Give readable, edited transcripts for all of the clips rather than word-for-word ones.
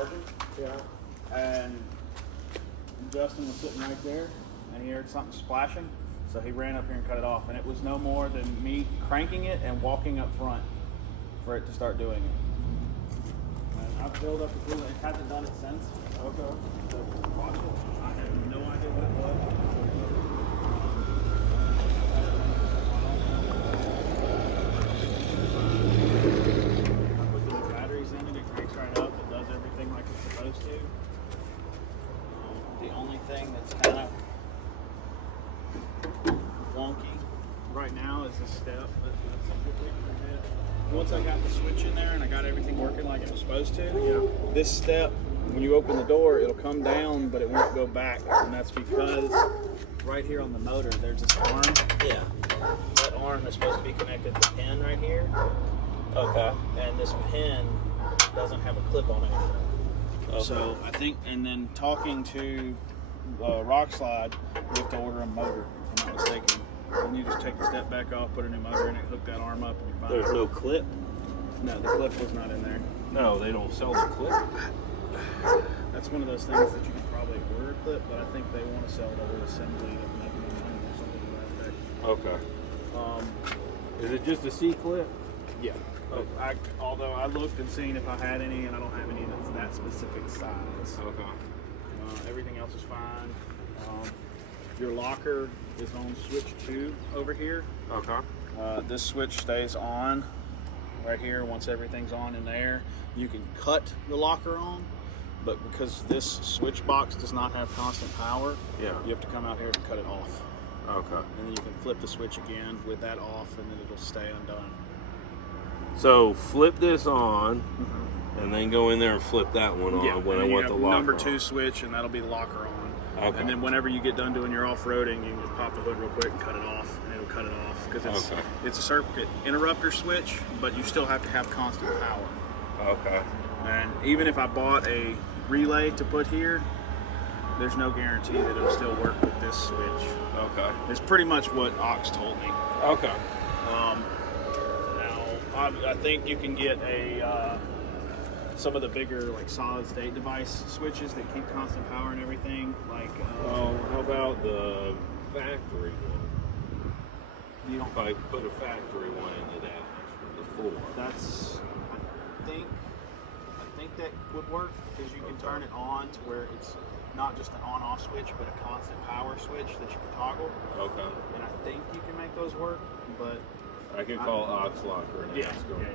charging. Yeah. And Justin was sitting right there, and he heard something splashing, so he ran up here and cut it off. And it was no more than me cranking it and walking up front for it to start doing it. And I've filled up the coolant. It hasn't done it since. Okay. So watch it. I have no idea what it was. I put the new batteries in it. It cranks right up. It does everything like it's supposed to. The only thing that's kind of wonky right now is this step. Once I got the switch in there and I got everything working like it was supposed to, this step, when you open the door, it'll come down, but it won't go back. And that's because right here on the motor, there's this arm. Yeah. That arm is supposed to be connected to the pin right here. Okay. And this pin doesn't have a clip on it. Okay. So I think, and then talking to Rock Slide, we have to order a motor, if I'm not mistaken. And you just take the step back off, put a new motor in it, hook that arm up, and you're fine. There's no clip? No, the clip was not in there. No, they don't sell the clip. That's one of those things that you can probably order a clip, but I think they want to sell the whole assembly of making the money or something to that effect. Okay. Is it just a C clip? Yeah. Although I looked and seen if I had any, and I don't have any that's that specific size. Okay. Everything else is fine. Your locker is on switch 2 over here. Okay. This switch stays on right here. Once everything's on in there, you can cut the locker on, but because this switch box does not have constant power, you have to come out here and cut it off. Okay. And then you can flip the switch again with that off, and then it'll stay undone. So flip this on, and then go in there and flip that one on when I want the locker number on. 2 switch, and that'll be the locker on. Okay. And then whenever you get done doing your off-roading, you can just pop the hood real quick and cut it off, and it'll cut it off. Because it's a circuit interrupter switch, but you still have to have constant power. Okay. And even if I bought a relay to put here, there's no guarantee that it'll still work with this switch. Okay. It's pretty much what Ox told me. Okay. Now, I think you can get some of the bigger, like, solid-state device switches that keep constant power and everything. Like, how about the factory one? You don't. If I put a factory one into that before. That's. I think that would work because you can turn it on to where it's not just an on-off switch, but a constant power switch that you can toggle. Okay. And I think you can make those work, but I could call Ox Locker and ask them.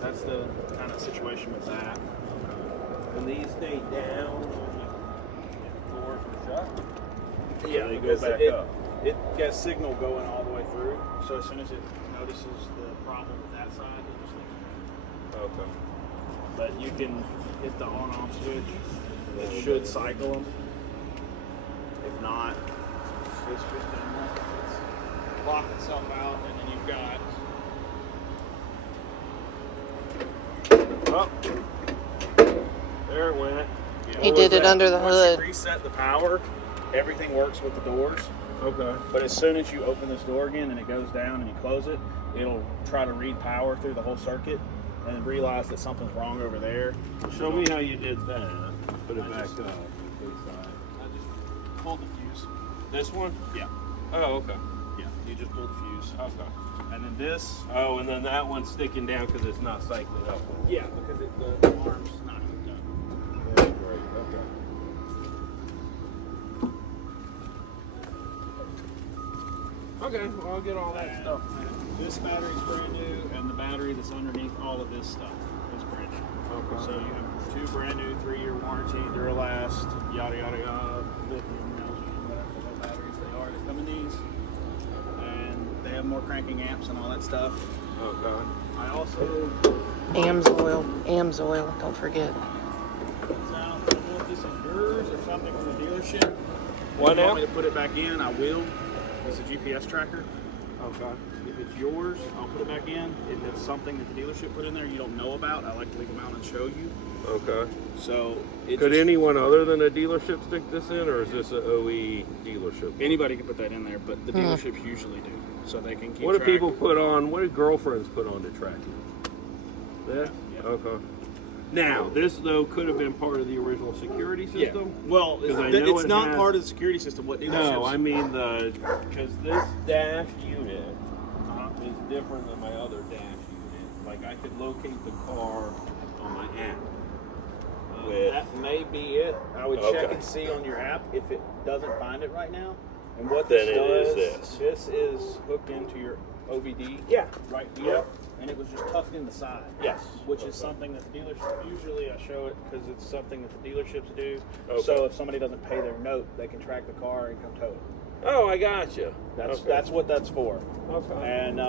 That's the kind of situation with that. And these stay down when the doors are shut? Yeah, they go back up. It gets signal going all the way through, so as soon as it notices the problem with that side, it just leaves it. Okay. But you can hit the on-off switch. It should cycle them. If not, it's just gonna lock itself out, and then you've got. Oh, there it went. He did it under the hood. Once you reset the power, everything works with the doors. Okay. But as soon as you open this door again and it goes down and you close it, it'll try to read power through the whole circuit and realize that something's wrong over there. Show me how you did that. Put it back up. I just pulled the fuse. This one? Yeah. Oh, okay. Yeah, you just pulled the fuse. Okay. And then this. Oh, and then that one's sticking down because it's not cycling up. Yeah, because the arm's not hooked up. Yeah, great. Okay. Okay, well, I'll get all that stuff. This battery's brand new, and the battery that's underneath all of this stuff is brand new. Okay. So you have 2 brand new 3-year warranty, Duralast, yada yada yada, lithium, whatever batteries they are that come in these. And they have more cranking amps and all that stuff. Okay. I also. AMS oil, don't forget. So I don't know if this is yours or something from the dealership. What If you now? want me to put it back in, I will. It's a GPS tracker. Okay. If it's yours, I'll put it back in. If it's something that the dealership put in there you don't know about, I like to leave them out and show you. Okay. So could anyone other than a dealership stick this in, or is this an OE dealership? Anybody can put that in there, but the dealerships usually do, so they can keep. What do track. people put on? What do girlfriends put on to track you? Yeah. Okay. Now, this though could have been part of the original security system. Yeah. Well, 'Cause I know it's it not has- part of the security system. What dealerships? No, I mean because this dash unit Uh-huh. is different than my other dash unit. Like I could locate the car on my app. With That may be it. I would check Okay. and see on your app if it doesn't find it right now. And what Then this it is does, this is hooked into your OBD yeah, right here, Yep. and it was just tucked in the side. yes, Which is something that the dealership, usually I show it because it's something that the dealerships do. Okay. So if somebody doesn't pay their note, they can track the car and come tow it. Oh, I gotcha. That's what that's for. Okay. And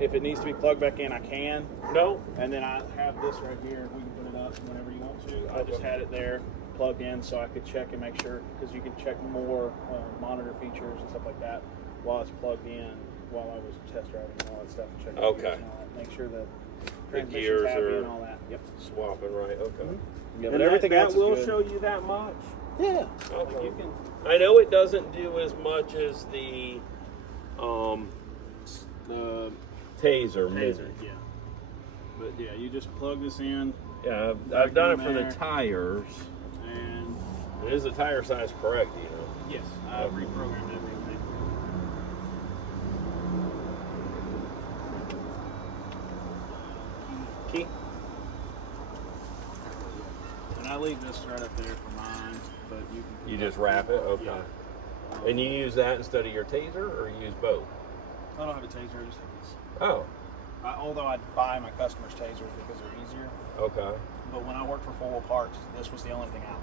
if it needs to be plugged back in, I can. No. And then I have this right here. We can put it up whenever you want to. I just Okay. had it there plugged in so I could check and make sure, because you can check more monitor features and stuff like that while it's plugged in, while I was test driving and all that stuff. And check the Okay. gears and all that. Make sure the The transmission's gears happy are and all that. Yep. swapping right. Okay. Yeah, And but everything that else will is good. show you that much. Yeah. Okay. Like you can. I know it doesn't do as much as the The taser. taser, yeah. But yeah, you just plug this in, Yeah, I've done it for the there. tires. and Is the tire size correct? You know. yes, I reprogrammed everything. Key. And I leave this right up there for mine, but you can. You just wrap it. Okay. Yeah. And you use that instead of your taser, or you use both? I don't have a taser. I just have this. Oh. Although I buy my customers tasers because they're easier, Okay. but when I worked for 4 Wheel Parts, this was the only thing out.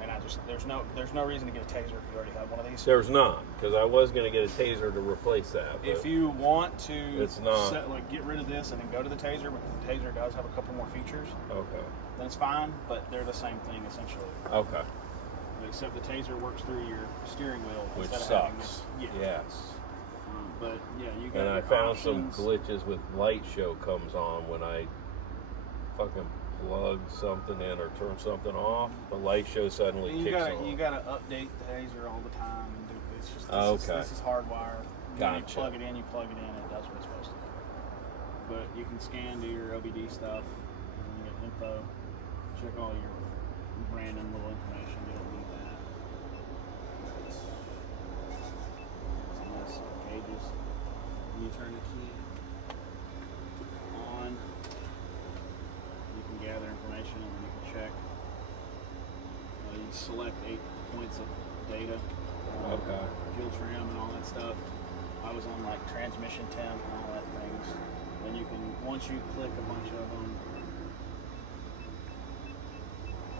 And I just there's no reason to get a taser if you already have one of these. There's not, because I was going to get a taser to replace that. But If you want to It's not. get rid of this and then go to the taser, because the taser does have a couple more features, Okay. then it's fine, but they're the same thing essentially. Okay. Except the taser works through your steering wheel. Which instead of having sucks. this- Yeah. Yes. But yeah, you got And I your found some options. glitches with light show comes on when I fucking plug something in or turn something off. The light show suddenly You kicks gotta on. you gotta update the taser all the time, and do it's just Okay. this is hardwired. When Gotcha. you plug it in, you plug it in, and it does what it's supposed to do. But you can scan, do your OBD stuff, and then you get info, check all your random little information. You don't need that. Some nice gauges. When you turn the key on, you can gather information and then you can check. You select 8 points of data. Okay. Fuel trim and all that stuff. I was on like transmission temp and all that things. Then you can, once you click a bunch of them,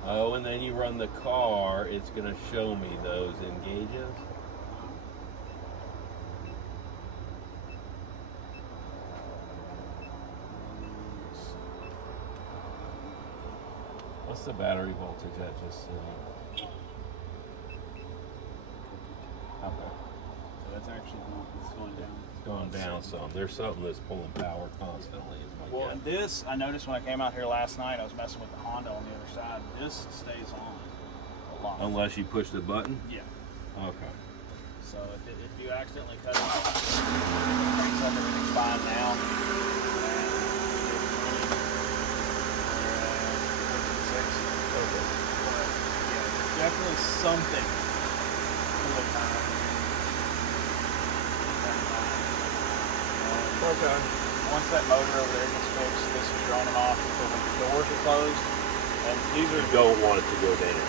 Oh, and then you run the car, it's going to show me those in gauges. What's the battery voltage at just sitting? Okay. so that's actually it's going down. It's going down some. There's something that's pulling power constantly. Is my Well, guess. and this, I noticed when I came out here last night, I was messing with the Honda on the other side. This stays on a lot. Unless you push the button? Yeah. Okay. So if you accidentally cut it off, it's like everything's fine now. Okay. Definitely something. Okay. Once that motor over there gets fixed, this is on and off until the doors are closed. And these You are don't want it to go down.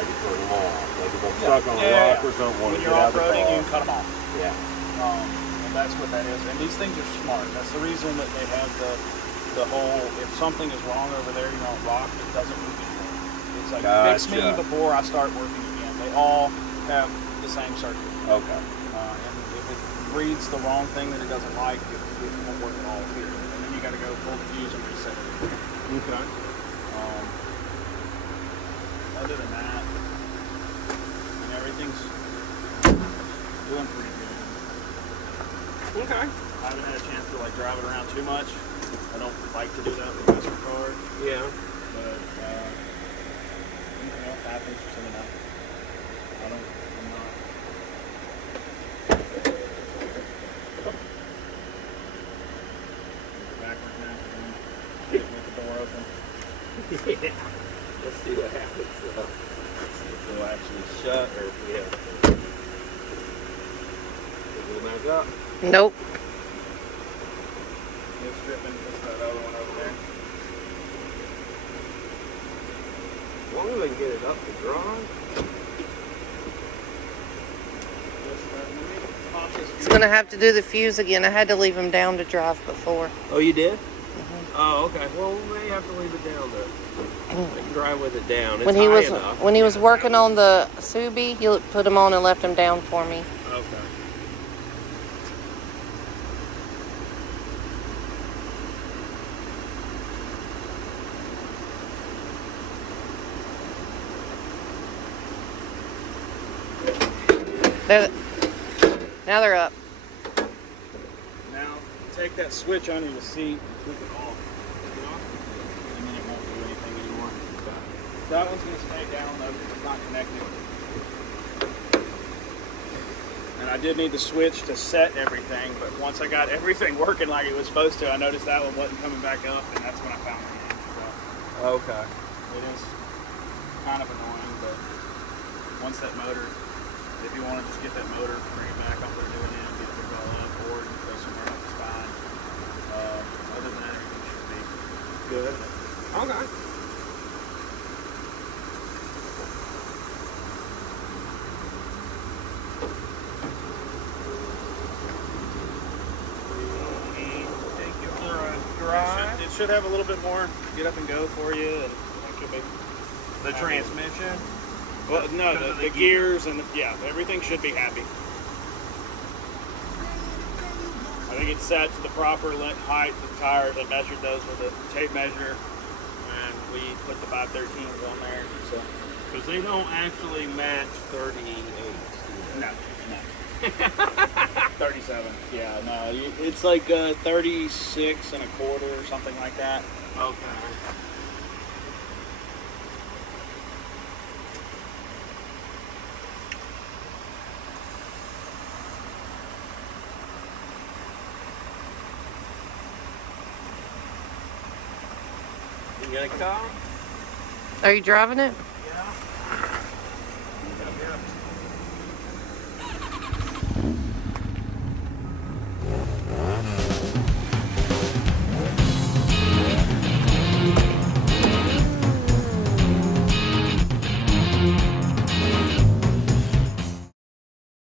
Like you turn them off. Like if I'm stuck on a yeah, rock yeah. or something, want When to you're get out of the off-roading, car. you can cut them off. Yeah. And that's what that is. And these things are smart. That's the reason that they have the whole, if something is wrong over there, you're on rock, it doesn't move anymore. It's like, fix me Gotcha. before I start working again. They all have the same circuit. Okay. And if it reads the wrong thing that it doesn't like, it won't work at all here. And then you got to go pull the fuse and reset it. Okay. Other than that, everything's doing pretty good. Okay. I haven't had a chance to like drive it around too much. I don't like to do that with customer cars, Yeah. but anything else happens, just let me know. I'm not. Backwards now, with the door open. Yeah. Let's see what happens. Let's see if it'll actually shut or if we have to go back up. Nope. It's dripping just that other one over there. As long as I can get it up to dry. It's gonna have to do the fuse again. I had to leave him down to drive before. Oh, you did? Oh, okay. Well, we may have to leave it down there. I can drive with it down. It's When he was working on the Subi, he put him on and left him down for me. Okay. Now they're up. Now take that switch under the seat and flip it off. And then it won't do anything anymore. That one's going to stay down though because it's not connected. And I did need the switch to set everything, but once I got everything working like it was supposed to, I noticed that one wasn't coming back up, and that's when I found the hinge. So Okay. it is kind of annoying, but once that motor, if you want to just get that motor, bring it back, I'll put a new one in, get it hooked all up, or you can go somewhere else, it's fine. Other than that, everything should be Good. Okay. take you for a drive. It should have a little bit more get up and go for you, and that should be The transmission? well, no, the gears and yeah, everything should be happy. I think it's set to the proper height of the tires. I measured those with a tape measure, and we put the 513s on there. So Because they don't actually match 38. no. 37. Yeah, no, it's like 36 and a quarter or something like that. Okay. You gonna call? Are you driving it?